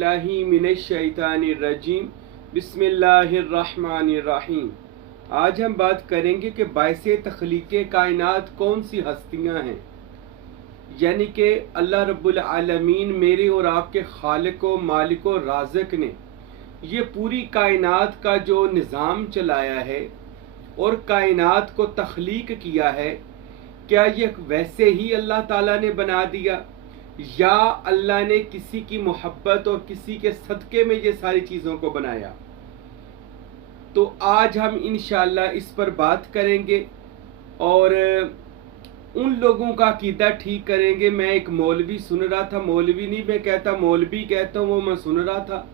बिल्लाहि मिनश्शैतानिर्रजीम बिस्मिल्लाहिर्रहमानिर्रहीम। आज हम बात करेंगे कि बाइसे तख्लीक़े कायनात कौन सी हस्तियां हैं, यानी कि अल्लाह रब्बुल आलमीन मेरे और आपके खालिक व मालिक व राज़िक ने ये पूरी कायनात का जो निज़ाम चलाया है और कायनात को तख्लीक किया है, क्या ये वैसे ही अल्लाह ताला ने बना दिया या अल्लाह ने किसी की मोहब्बत और किसी के सदक़े में ये सारी चीज़ों को बनाया? तो आज हम इंशाअल्लाह इस पर बात करेंगे और उन लोगों का अकीदा ठीक करेंगे। मैं एक मौलवी सुन रहा था, मौलवी नहीं मैं कहता, मौलवी कहता हूँ, वो मैं सुन रहा था।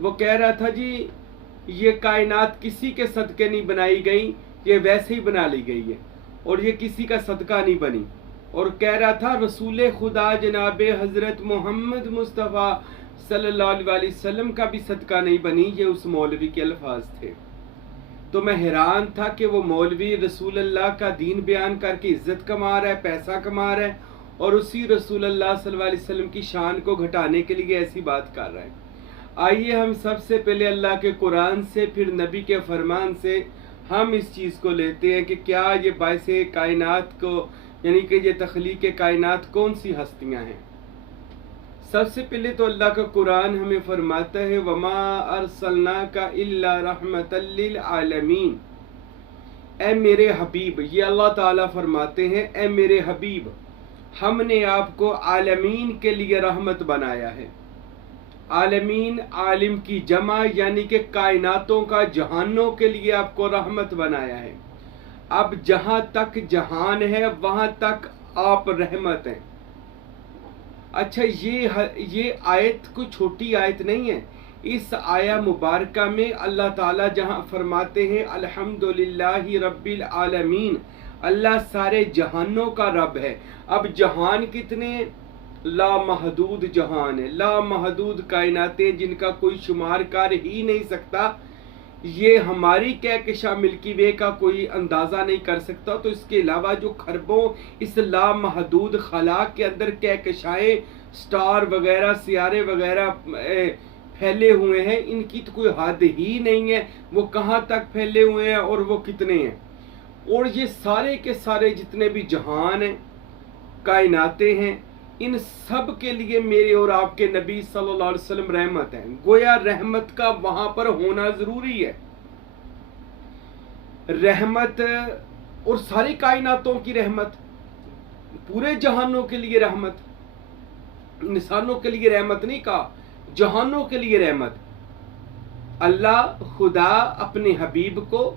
वो कह रहा था जी ये कायनात किसी के सदक़े नहीं बनाई गई, ये वैसे ही बना ली गई है और ये किसी का सदका नहीं बनी। और कह रहा था रसूल खुदा जनाब हज़रत मोहम्मद मुस्तफ़ा सल्लल्लाहु अलैहि वसल्लम का भी सदका नहीं बनी। ये उस मौलवी के अल्फाज थे। तो मैं हैरान था कि वो मौलवी रसूल अल्लाह का दीन बयान करके इज्जत कमा रहा है, पैसा कमा रहा है और उसी रसूल अल्लाह सल्लल्लाहु अलैहि वसल्लम की शान को घटाने के लिए ऐसी बात कर रहा है। आइए हम सबसे पहले अल्लाह के कुरान से, फिर नबी के फरमान से हम इस चीज़ को लेते हैं कि क्या ये बाइसे कायनात को, यानी कि ये तख्लीक़ कायनात कौन सी हस्तियां हैं। सबसे पहले तो अल्लाह का कुरान हमें फरमाता है वमा अरसलनाका इल्ला रहमतल लिल आलमीन। ए मेरे हबीब, ये अल्लाह ताला फरमाते हैं, ए मेरे हबीब हमने आपको आलमीन के लिए रहमत बनाया है। आलमीन आलिम की जमा, यानी कि कायनातों का जहानों के लिए आपको रहमत बनाया है। अब जहां तक जहान है वहां तक आप रहमत हैं। अच्छा, ये आयत कोई छोटी आयत नहीं है। इस आया मुबारका में अल्लाह ताला जहां फरमाते हैं अल्हम्दुलिल्लाहि रब्बिल आलमीन, अल्लाह सारे जहानों का रब है। अब जहान कितने? लामहदूद जहान है, लामहदूद कायनातें जिनका कोई शुमार कर ही नहीं सकता। ये हमारी कहकशा मिल्की वे का कोई अंदाज़ा नहीं कर सकता। तो इसके अलावा जो खरबों इस लामहदूद खला के अंदर कहकशाएँ, स्टार वगैरह, सियारे वगैरह फैले हुए हैं, इनकी तो कोई हद ही नहीं है। वो कहाँ तक फैले हुए हैं और वो कितने हैं। और ये सारे के सारे जितने भी जहान हैं, कायनातें हैं, इन सब के लिए मेरे और आपके नबी सल्लल्लाहु अलैहि वसल्लम रहमत है। गोया रहमत का वहां पर होना जरूरी है। रहमत और सारी कायनातों की रहमत, पूरे जहानों के लिए रहमत, इंसानों के लिए रहमत नहीं कहा, जहानों के लिए रहमत। अल्लाह खुदा अपने हबीब को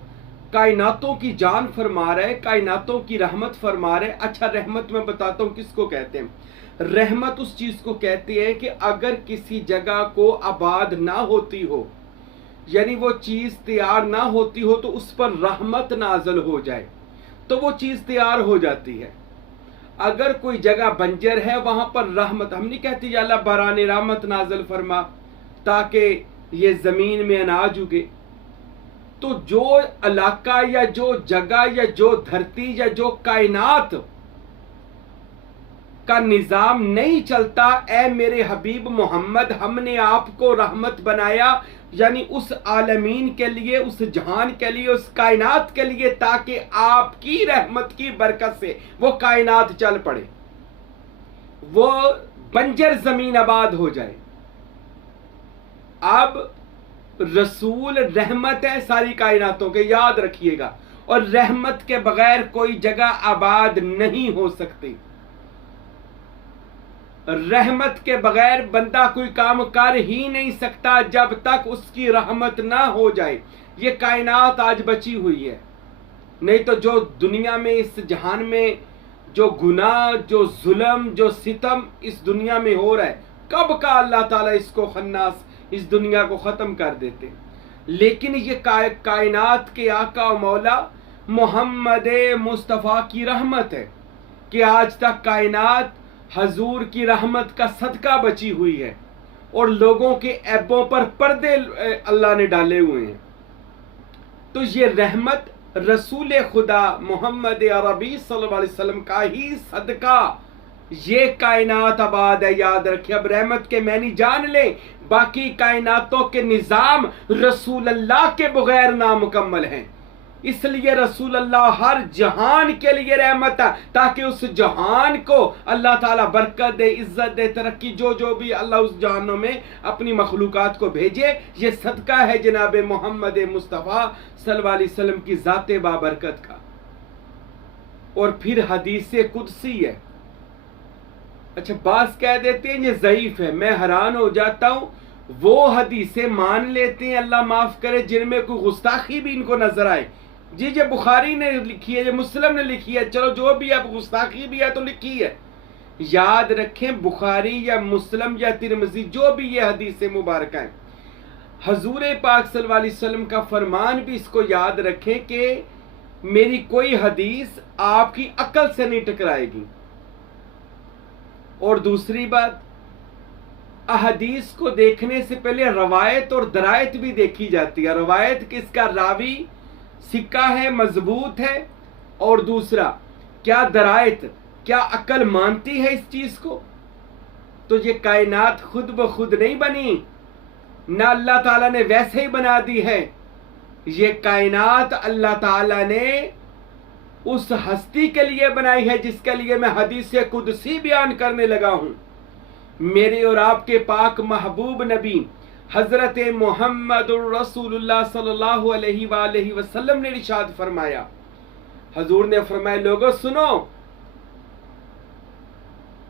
कायनातों की जान फरमा रहा है, कायनातों की रहमत फरमा रहे। अच्छा, रहमत मैं बताता हूं किसको कहते हैं। रहमत उस चीज को कहते हैं कि अगर किसी जगह को आबाद ना होती हो, यानी वो चीज तैयार ना होती हो, तो उस पर रहमत नाजल हो जाए तो वो चीज तैयार हो जाती है। अगर कोई जगह बंजर है वहां पर रहमत, हम नहीं कहते या अल्लाह बराने रहमत नाजल फरमा ताकि ये जमीन में अनाज उगे। तो जो इलाका या जो जगह या जो धरती या जो कायनात का निजाम नहीं चलता, ए मेरे हबीब मोहम्मद हमने आपको रहमत बनाया, यानी उस आलमीन के लिए, उस जहान के लिए, उस कायनात के लिए, ताकि आपकी रहमत की बरकत से वो कायनात चल पड़े, वो बंजर जमीन आबाद हो जाए। अब रसूल रहमत है सारी कायनातों के, याद रखिएगा। और रहमत के बगैर कोई जगह आबाद नहीं हो सकती। रहमत के बगैर बंदा कोई काम कर ही नहीं सकता जब तक उसकी रहमत ना हो जाए। ये कायनात आज बची हुई है, नहीं तो जो दुनिया में, इस जहान में जो गुनाह, जो जुल्म, जो सितम इस दुनिया में हो रहा है, कब का अल्लाह ताला इसको खन्नास, इस दुनिया को खत्म कर देते। लेकिन ये कायनात के आका मौला मोहम्मद मुस्तफ़ा की रहमत है कि आज तक कायनात हजूर की रहमत का सदका बची हुई है और लोगों के ऐबों पर पर्दे अल्लाह ने डाले हुए हैं। तो ये रहमत रसूल खुदा मोहम्मद अरबी सल्लल्लाहु अलैहि वसल्लम का ही सदका ये कायनात आबाद है, याद रखिए। अब रहमत के मैनी जान ले, बाकी कायनातों के निजाम रसूल अल्लाह के बगैर नामुकम्मल हैं। इसलिए रसूल अल्लाह हर जहान के लिए रहमत है, ताकि उस जहान को अल्लाह ताला बरकत दे, इज्जत दे, तरक्की, जो जो भी अल्लाह उस जहानों में अपनी मखलूकात को भेजे। ये सदका है जनाब मोहम्मद मुस्तफ़ा सल्लल्लाहु अलैहि वसल्लम की ज़ाते बाबरकत का। और फिर हदीस कुदसी है। अच्छा, बास कह देते हैं ये ज़ईफ है। मैं हैरान हो जाता हूँ, वो हदीसें मान लेते हैं, अल्लाह माफ़ करे, जिनमें कोई गुस्ताखी भी इनको नजर आए। जी, ये बुखारी ने लिखी है, ये मुस्लिम ने लिखी है, चलो जो भी है, गुस्ताखी भी है तो लिखी है। याद रखें, बुखारी या मुस्लिम या तिरमिज़ी, जो भी ये हदीसें मुबारक हैं, हजूर पाक सल्लल्लाहु अलैहि वसल्लम का फरमान भी इसको याद रखें कि मेरी कोई हदीस आपकी अकल से नहीं टकराएगी। और दूसरी बात, अहदीस को देखने से पहले रवायत और दरायत भी देखी जाती है। रवायत किसका रावी सिक्का है, मजबूत है, और दूसरा क्या दरायत, क्या अकल मानती है इस चीज को। तो ये कायनात खुद ब खुद नहीं बनी, ना अल्लाह ताला ने वैसे ही बना दी है। ये कायनात अल्लाह ताला ने उस हस्ती के लिए बनाई है जिसके लिए मैं हदीस कुदसी बयान करने लगा हूं। मेरे और आपके पाक महबूब नबी हजरत मोहम्मद रसूलुल्लाह सल्लल्लाहु अलैहि वसल्लम ने इरशाद फरमाया। हजूर ने फरमाया, लोगों सुनो,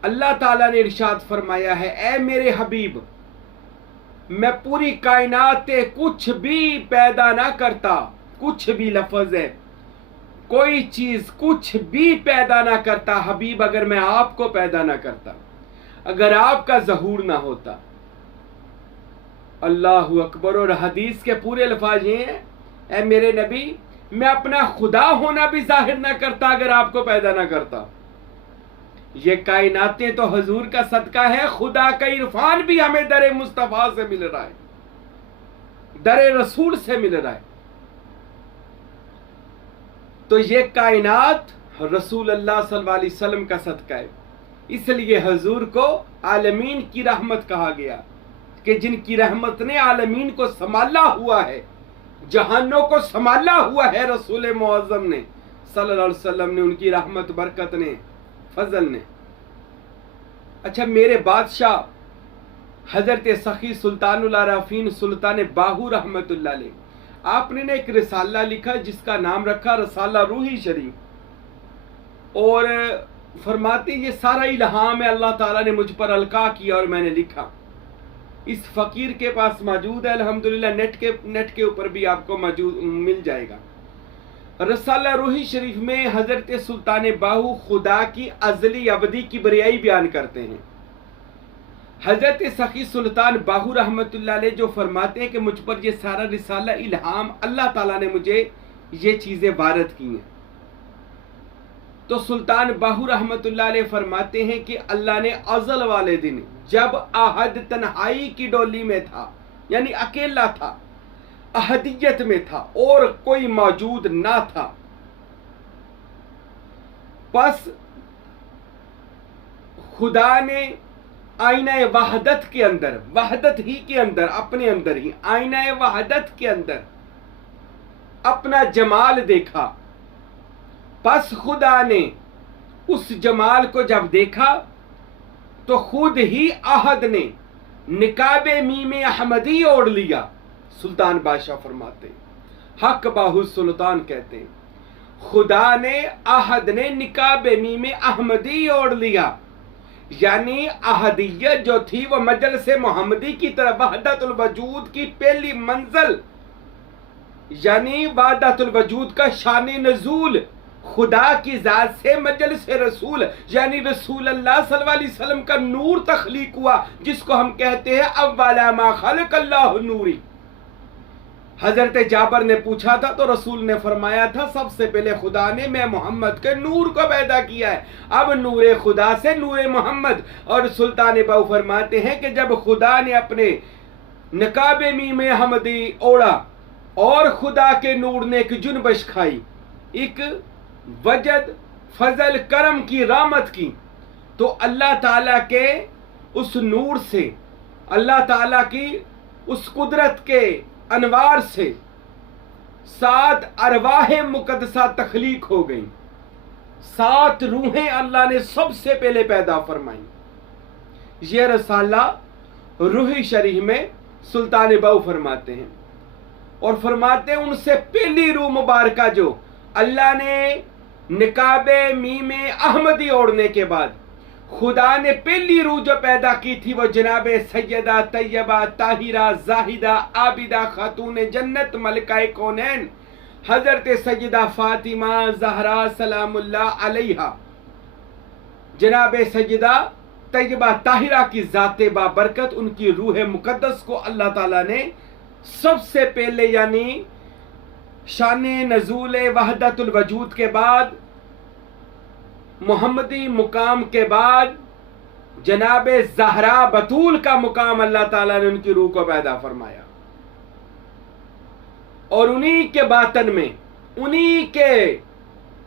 अल्लाह ताला ने इरशाद फरमाया है, ए मेरे हबीब, मैं पूरी कायनात कुछ भी पैदा ना करता। कुछ भी लफ्ज है, कोई चीज कुछ भी पैदा ना करता हबीब, अगर मैं आपको पैदा ना करता, अगर आपका ज़हूर ना होता। अल्लाहु अकबर। और हदीस के पूरे अल्फाज ये हैं, ए मेरे नबी, मैं अपना खुदा होना भी जाहिर ना करता अगर आपको पैदा ना करता। ये कायनातें तो हजूर का सदका है। खुदा का इरफान भी हमें दरे मुस्तफा से मिल रहा है, दरे रसूल से मिल रहा है। तो ये कायनात रसूल अल्लाह सल्लल्लाहु अलैहि वसल्लम का सदका है। इसलिए हजूर को आलमीन की रहमत कहा गया, कि जिनकी रहमत ने आलमीन को संभाला हुआ है, जहानों को संभाला हुआ है रसूल मुअज्जम ने सल्लल्लाहु अलैहि वसल्लम ने, उनकी रहमत, बरकत ने, फजल ने। अच्छा, मेरे बादशाह हजरत सखी सुल्तानुल आरफीन सुल्तान बाहू रहमतुल्लाह अलैह, आपने ने एक रिसाला लिखा जिसका नाम रखा रसाला रूही शरीफ। और फरमाते ये सारा इल्हाम है अल्लाह ताला ने मुझ पर अलका किया और मैंने लिखा। इस फकीर के पास मौजूद है अल्हम्दुलिल्लाह, नेट के ऊपर भी आपको मौजूद मिल जाएगा। रसाला रूही शरीफ में हजरत सुल्तान बाहू खुदा की अजली अबदी की बरियाई बयान करते हैं। हजरत सखी सुल्तान बाहू रहमतुल्लाह अलैह जो फरमाते हैं कि मुझ पर ये सारा रिसाला इल्हाम, अल्लाह ताला ने मुझे ये चीजें वारद की हैं। तो सुल्तान बाहू रहमतुल्लाह अलैह फरमाते हैं कि अल्लाह ने अज़ल वाले दिन जब आहद तन्हाई की डोली में था, यानी अकेला था, अहदियत में था और कोई मौजूद ना था, बस खुदा ने आईना वहदत के अंदर, वहदत ही के अंदर, अपने अंदर ही आईना वहदत के अंदर अपना जमाल देखा। बस खुदा ने उस जमाल को जब देखा तो खुद ही अहद ने निकाबे मीमे अहमदी ओढ़ लिया। सुल्तान बादशाह फरमाते, हक बाहू सुल्तान कहते हैं, खुदा ने, अहद ने निकाबे मीमे अहमदी ओढ़ लिया, यानी अहदियत जो थी वो मजलिस मोहम्मदी की तरफ वहदतुल वजूद की पहली मंजिल, यानी वहदतुल वजूद का शान नजूल खुदा की जात से मजलिस रसूल, यानी रसूल अल्लाह सल्लल्लाहु अलैहि वसल्लम का नूर तख्लीक हुआ, जिसको हम कहते हैं अव्वला मा खलक़ल्लाहु नूरी। हजरत जाबर ने पूछा था तो रसूल ने फरमाया था, सबसे पहले खुदा ने मैं मोहम्मद के नूर को पैदा किया है, अब नूरे खुदा से नूरे मोहम्मद। और सुल्तान बाहू फरमाते हैं कि जब खुदा ने अपने नकाबे मीमे हमदी ओढ़ा और खुदा के नूर ने एक जुनबश खाई, एक वजद फजल करम की रामत की, तो अल्लाह ताला के उस नूर से, अल्लाह ताला की उस कुदरत के अनवार से 7 अरवाह मुकद्दसा तख्लीक हो गई। 7 रूहें अल्लाह ने सबसे पहले पैदा फरमाई। ये रसाला रूह शरीफ में सुल्तान बाऊ फरमाते हैं और फरमाते हैं उनसे पहली रूह मुबारका जो अल्लाह ने निकाबे मीमे अहमदी ओढ़ने के बाद खुदा ने पहली रूह जो पैदा की थी वो जनाबे सैयदा तैयबा ताहिरा जाहिदा आबिदा खातून जन्नत मलकाए कौनैन हजरत सैयदा फातिमा ज़हरा सलामुल्लाह अलैहा, जनाबे सैयदा तैयबा ताहिरा की जाते बाबरकत उनकी रूह मुकद्दस को अल्लाह ताला ने सबसे पहले यानी शाने नजूल वहदतुल वजूद के बाद, मोहम्मदी मुकाम के बाद जनाबे ज़हरा बतूल का मुकाम अल्लाह ताला ने उनकी रूह को पैदा फरमाया। और उन्हीं के बातन में, उन्हीं के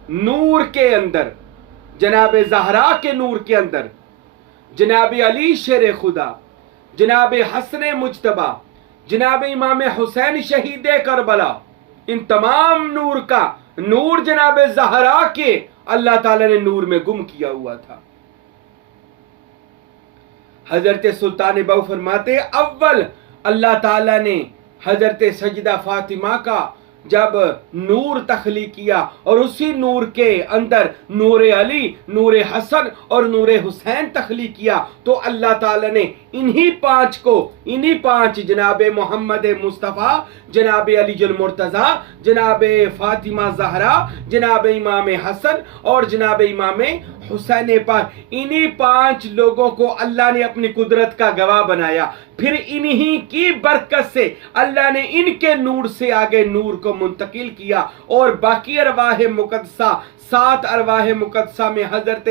नूर के अंदर, जनाबे ज़हरा के नूर के अंदर जनाबे अली शेर खुदा, जनाबे हसन मुज्तबा, जनाबे इमाम हुसैन शहीद करबला, इन तमाम नूर का नूर जनाबे ज़हरा के अल्लाह ताला ने नूर में गुम किया हुआ था। हजरत सुल्तान बाऊ फरमाते अव्वल अल्लाह ताला ने हजरत सजदा फातिमा का जब नूर तख्लीक किया और उसी नूर के अंदर नूर अली, नूर हसन और नूर हुसैन तख्लीक किया, तो अल्लाह ताला ने इन्हीं 5 को, इन्हीं 5 जनाबे मोहम्मद मुस्तफ़ा, जनाबे अली जुल मुर्तज़ा, जनाबे फातिमा ज़हरा, जनाबे इमाम हसन और जनाबे इमाम हुसैन पर, इन्हीं 5 लोगों को अल्लाह ने अपनी कुदरत का गवाह बनाया। फिर इन्हीं की बरकत से अल्लाह ने इनके नूर से आगे नूर को मुंतकिल किया और बाकी अरवाह मुकद्दसा, 7 अरवाह मुकद्दसा में हजरत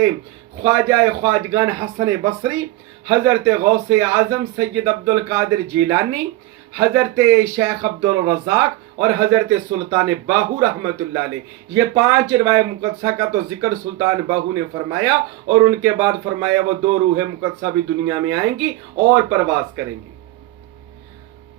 ख्वाजा ख्वाजगान हसन बसरी, हजरत गौसे आजम सैयद अब्दुल कादिर जीलानी, हजरत शेख अब्दुल रज़ाक और हजरत सुल्तान बाहू रहमतुल्लाह अलैह, ये 5 रवाए मुकद्दसा का तो जिक्र सुल्तान बाहू ने फरमाया और उनके बाद फरमाया वो 2 रूह मुकद्दसा भी दुनिया में आएंगी और परवास करेंगी।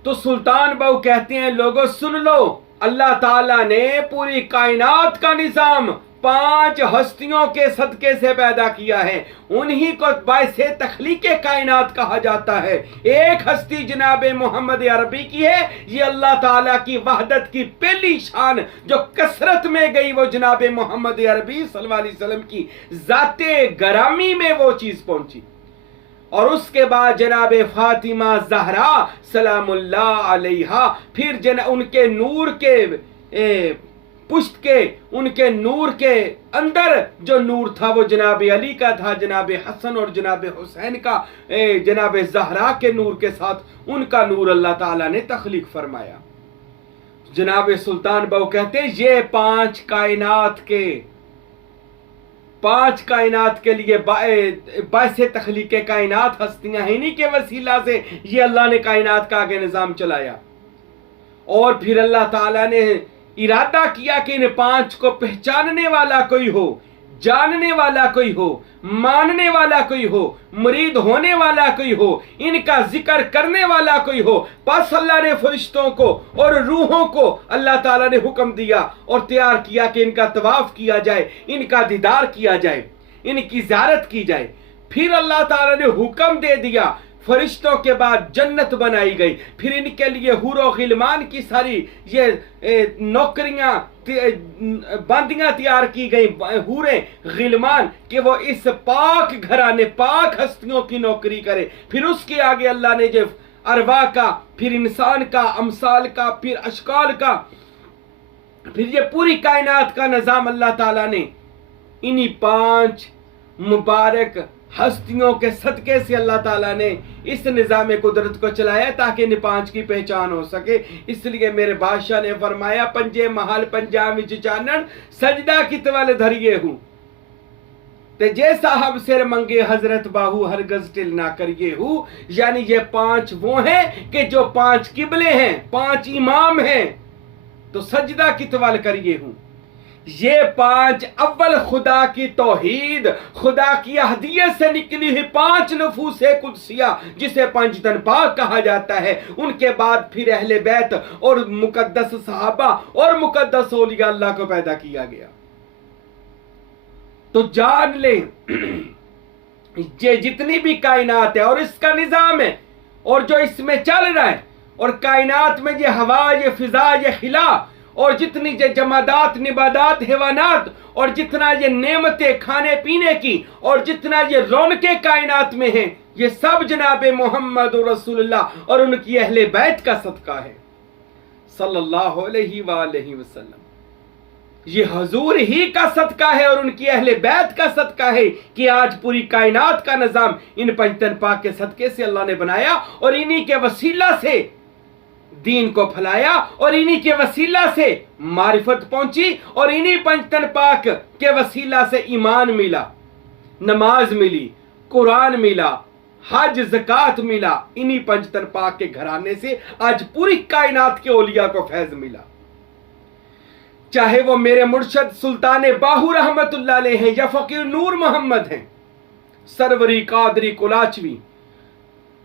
तो सुल्तान बाहू कहते हैं लोगों सुन लो, अल्लाह ताला ने पूरी कायनात का निजाम 5 हस्तियों के सदके से पैदा किया है, उन्हीं को बाइसे तख्लीके कायनात कहा जाता है। एक हस्ती जनाबे मोहम्मद अरबी की है, ये अल्लाह ताला की वहदत की पहली शान जो कसरत में गई वो जनाबे मोहम्मद अरबी सल्लल्लाहु अलैहि वसल्लम की जाते गरामी में वो चीज पहुंची। और उसके बाद जनाबे फातिमा ज़हरा सलामुल्लाह अलैहा, फिर उनके नूर के पुष्ट के, उनके नूर के अंदर जो नूर था वो जनाबे अली का था, जनाबे हसन और जनाबे हुसैन का, जनाबे ज़हरा के नूर के साथ उनका नूर अल्लाह ताला ने तख्लीक फरमाया। जनाबे सुल्तान बाहू कहते ये 5 कायनात के लिए बाइसे तख्लीके कायनात हस्तियां हैं, इन्हीं के वसीला से ये अल्लाह ने कायनात का आगे निजाम चलाया। और फिर अल्लाह ताला ने इरादा किया कि इन 5 को पहचानने वाला कोई हो, जानने वाला कोई हो, मानने वाला कोई हो, मुरीद होने वाला कोई हो, इनका जिक्र करने वाला कोई हो। बस अल्लाह ने फरिश्तों को और रूहों को अल्लाह ताला ने हुक्म दिया और तैयार किया कि इनका तवाफ किया जाए, इनका दीदार किया जाए, इनकी ज़ियारत की जाए। फिर अल्लाह ताला ने हुक्म दे दिया, फरिश्तों के बाद जन्नत बनाई गई, फिर इनके लिए हुरो गिलमान की सारी ये नौकरियां बंदियां तैयार की गई, हुरे गिलमान कि वो इस पाक घराने, पाक हस्तियों की नौकरी करे। फिर उसके आगे अल्लाह ने जो अरवा का, फिर इंसान का, अमसाल का, फिर अशकाल का, फिर ये पूरी कायनात का निजाम अल्लाह ताला ने इन्हीं 5 मुबारक हस्तियों के सदके से अल्लाह ताला ने इस निज़ाम कुदरत को चलाया ताकि इन 5 की पहचान हो सके। इसलिए मेरे बादशाह ने फरमाया पंजे महल पंजा विच चानन सजदा कितवल धरिए हूँ ते जे साहब सिर मंगे हजरत बाहू हरगज टिल ना करिए हूँ। यानी ये 5 वो हैं कि जो 5 किबले हैं, 5 इमाम हैं, तो सजदा कितवल करिए हूँ। ये पांच अव्वल खुदा की तौहीद, खुदा की अहदियत से निकली हुई पांच नफूसे कुदसिया जिसे पंजतन पाक कहा जाता है। उनके बाद फिर अहले बैत और मुकद्दस सहाबा और मुकद्दस औलिया अल्लाह को पैदा किया गया। तो जान ले ये जितनी भी कायनात है और इसका निजाम है और जो इसमें चल रहा है, और कायनात में ये हवा, ये फिजा, ये खिला, और जितनी ये जमादात, निबादात, हैवानात, और जितना ये नेमतें खाने पीने की, और जितना ये रौनकें कायनात में हैं, ये सब जनाब मोहम्मद रसूलुल्लाह और उनकी अहले बैत का सदका है सल्लल्लाहु अलैहि वसल्लम। ये हजूर ही का सदका है और उनकी अहले बैत का सदका है कि आज पूरी कायनात का निजाम इन पंजतन पाक के सदके से अल्लाह ने बनाया, और इन्हीं के वसीला से दीन को फैलाया, और इन्हीं के वसीला से मारिफत पहुंची, और इन्हीं पंजतन पाक के वसीला से ईमान मिला, नमाज मिली, कुरान मिला, हज ज़कात मिला। इन्हीं पंजतन पाक के घराने से आज पूरी कायनात के औलिया को फैज मिला। चाहे वो मेरे मुर्शद सुल्तान बाहू रहमतुल्लाह अलैह हैं या फकीर नूर मोहम्मद हैं, सरवरी कादरी कुलाचवी,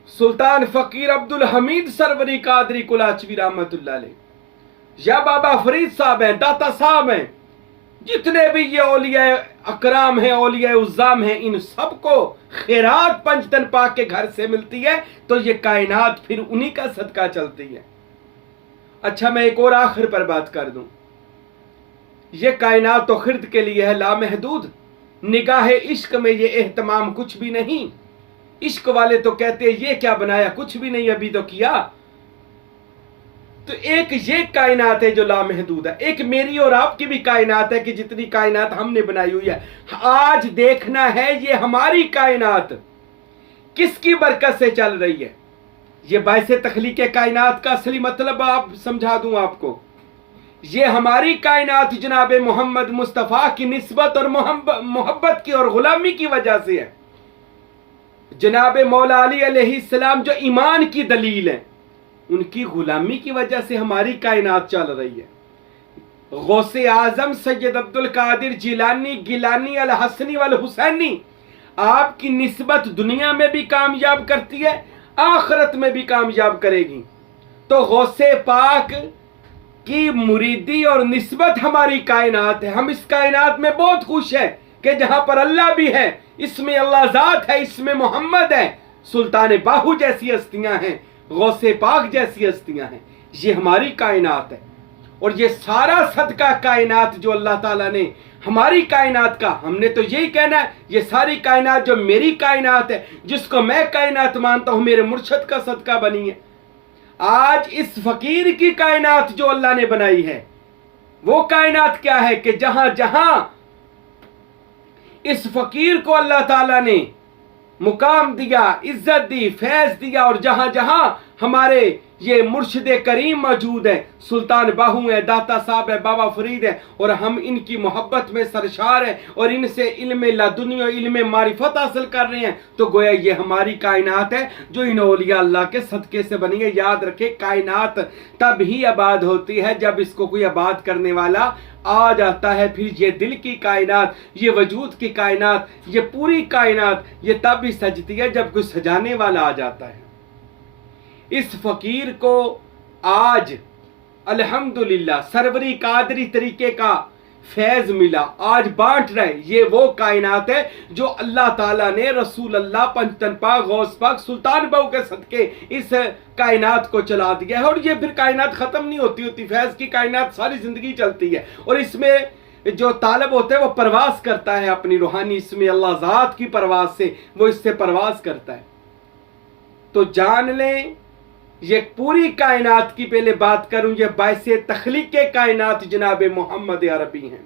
सुल्तान फकीर अब्दुल हमीद सरवरी कादरी कुलाचवी रहमतुल्लाह अलैह, या बाबा फरीद साहब हैं, दाता साहब हैं, जितने भी ये औलिया अकराम हैं, औलिया उज़्ज़ाम हैं, इन सबको खैरात पंजतन पाक के घर से मिलती है। तो ये कायनात फिर उन्हीं का सदका चलती है। अच्छा, मैं एक और आखिर पर बात कर दूं। ये कायनात तो खिर्द के लिए है लामहदूद, निगाह इश्क में ये एहतमाम कुछ भी नहीं। इश्क वाले तो कहते हैं ये क्या बनाया, कुछ भी नहीं अभी तो किया। तो एक ये कायनात है जो लामहदूद है, एक मेरी और आपकी भी कायनात है कि जितनी कायनात हमने बनाई हुई है। आज देखना है ये हमारी कायनात किसकी बरकत से चल रही है। ये बाइसे तख्लीक कायनात का असली मतलब आप समझा दूं आपको। ये हमारी कायनात जनाब मोहम्मद मुस्तफ़ा की निस्बत और मोहब्बत की और गुलामी की वजह से है। जनाब मौला अली अलैहिस्सलाम जो ईमान की दलील है, उनकी गुलामी की वजह से हमारी कायनात चल रही है। गौसे आजम सैयद अब्दुल कादिर जिलानी गिलानी अल हसनी वल हुसैनी आपकी निस्बत दुनिया में भी कामयाब करती है, आखिरत में भी कामयाब करेगी। तो गौसे पाक की मुरीदी और निस्बत हमारी कायनात है। हम इस कायनात में बहुत खुश हैं कि जहां पर अल्लाह भी है, इसमें अल्लाह ज़ात है, इसमें मोहम्मद है, सुल्तान बाहू जैसी हस्तियां हैं, गौसे पाक जैसी हस्तियां हैं। ये हमारी कायनात है। और ये सारा सदका कायनात जो अल्लाह ताला ने हमारी कायनात का, हमने तो यही कहना है ये सारी कायनात जो मेरी कायनात है, जिसको मैं कायनात मानता हूं, मेरे मुर्शद का सदका बनी है। आज इस फकीर की कायनात जो अल्लाह ने बनाई है, वो कायनात क्या है कि जहां जहां इस फकीर को अल्लाह ताला ने मुकाम दिया, इज्जत दी, फैज दिया, और जहां जहां हमारे ये मुर्शिद करीम मौजूद है, सुल्तान बाहू है, दाता साहब है, बाबा फरीद है, और हम इनकी मोहब्बत में सरशार हैं और इनसे इल्म लादुनी और इल्म मारिफत हासिल कर रहे हैं, तो गोया ये हमारी कायनात है जो इन औलिया अल्लाह के सदके से बनी है। याद रखे, कायनात तब ही आबाद होती है जब इसको कोई आबाद करने वाला आ जाता है। फिर ये दिल की कायनात, ये वजूद की कायनात, ये पूरी कायनात, ये तब भी सजती है जब कोई सजाने वाला आ जाता है। इस फकीर को आज अल्हम्दुलिल्लाह सरवरी कादरी तरीके का फैज मिला, आज बांट रहे। ये वो कायनात है जो अल्लाह ताला ने रसूल अल्लाह पंजतन पाक गौस पाक सुल्तान बाहू के सदके इस कायनात को चला दिया है। और ये फिर कायनात खत्म नहीं होती, फैज की कायनात सारी जिंदगी चलती है। और इसमें जो तालब होता है वो परवास करता है अपनी रूहानी, इसमें अल्लाह ज़ात की परवास से वो इससे परवास करता है। तो जान लें, ये पूरी कायनात की पहले बात करूं, ये बाइसे तख्लीक के कायनात जनाब मोहम्मद अरबी हैं,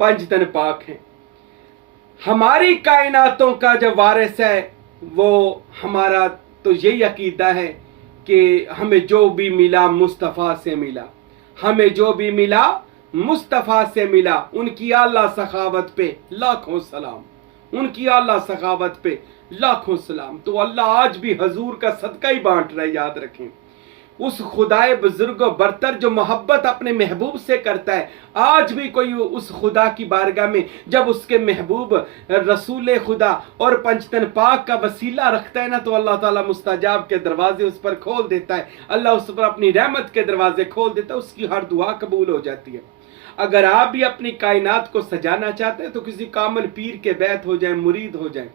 पंजतन पाक हैं। हमारी कायनातों का जो वारिस है वो हमारा तो यही अकीदा है कि हमें जो भी मिला मुस्तफ़ा से मिला, हमें जो भी मिला मुस्तफ़ा से मिला। उनकी आला सखावत पे लाखों सलाम, उनकी आला सखावत पे लाखों सलाम। तो अल्लाह आज भी हजूर का सदका ही बांट रहा है। याद रखें, उस खुदाए बुजुर्ग बरतर जो मोहब्बत अपने महबूब से करता है, आज भी कोई उस खुदा की बारगाह में जब उसके महबूब रसूल खुदा और पंचतन पाक का वसीला रखता है ना, तो अल्लाह ताला मुस्तजाब के दरवाजे उस पर खोल देता है, अल्लाह उस पर अपनी रहमत के दरवाजे खोल देता है, उसकी हर दुआ कबूल हो जाती है। अगर आप भी अपनी कायनात को सजाना चाहते हैं तो किसी कामल पीर के बैत हो जाए, मुरीद हो जाए,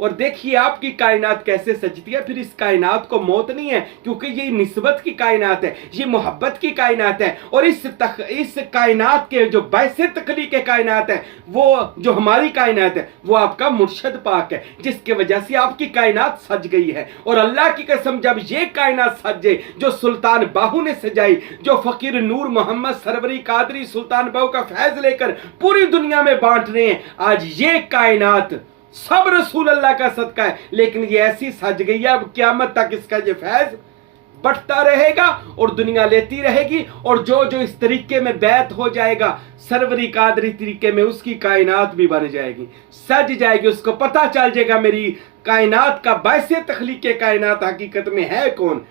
और देखिए आपकी कायनात कैसे सजती है। फिर इस कायनात को मौत नहीं है, क्योंकि ये निस्बत की कायनात है, ये मोहब्बत की कायनात है। और इस कायनात के जो बैसे तखलीक कायनात है, वो जो हमारी कायनात है, वो आपका मुर्शद पाक है, जिसके वजह से आपकी कायनात सज गई है। और अल्लाह की कसम, जब ये कायनात सजे जो सुल्तान बाहू ने सजाई, जो फकीर नूर मोहम्मद सरवरी कादरी सुल्तान बाहू का फैज लेकर पूरी दुनिया में बांट रहे हैं, आज ये कायनात सब रसूल अल्लाह का सदका है, लेकिन ये ऐसी सज गई है, अब क़यामत तक इसका ये फैज बढ़ता रहेगा और दुनिया लेती रहेगी। और जो जो इस तरीके में बैत हो जाएगा सरवरी कादरी तरीके में, उसकी कायनात भी बन जाएगी, सज जाएगी, उसको पता चल जाएगा मेरी कायनात का बायसे तखलीक कायनात हकीकत में है कौन,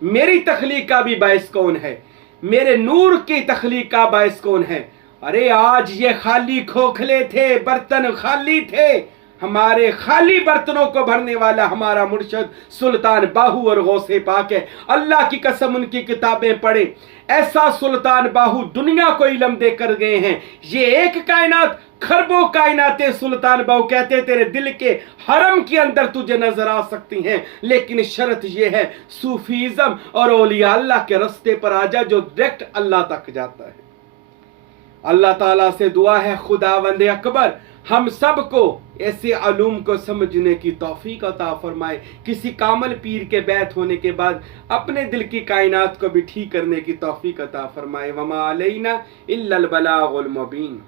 मेरी तखलीक का भी बायस कौन है, मेरे नूर की तखलीक का बायस कौन है। अरे आज ये खाली खोखले थे, बर्तन खाली थे, हमारे खाली बर्तनों को भरने वाला हमारा मुर्शद सुल्तान बाहू और गौसे पाक है। अल्लाह की कसम, उनकी किताबें पढ़े, ऐसा सुल्तान बाहू दुनिया को इल्म देकर गए हैं। ये एक कायनात खरबों कायनातें सुल्तान बाहू कहते तेरे दिल के हरम के अंदर तुझे नजर आ सकती हैं, लेकिन शर्त यह है सूफीज़म और औलिया अल्लाह के रास्ते पर आ जा, जो डायरेक्ट अल्लाह तक जाता है। अल्लाह ताला से दुआ है खुदावंद अकबर हम सब को ऐसे अलूम को समझने की तौफीक अता फरमाए, किसी कामल पीर के बैत होने के बाद अपने दिल की कायनात को भी ठीक करने की तौफीक अता फरमाए। वमा अलैना इल्लल बलागुल मुबीन।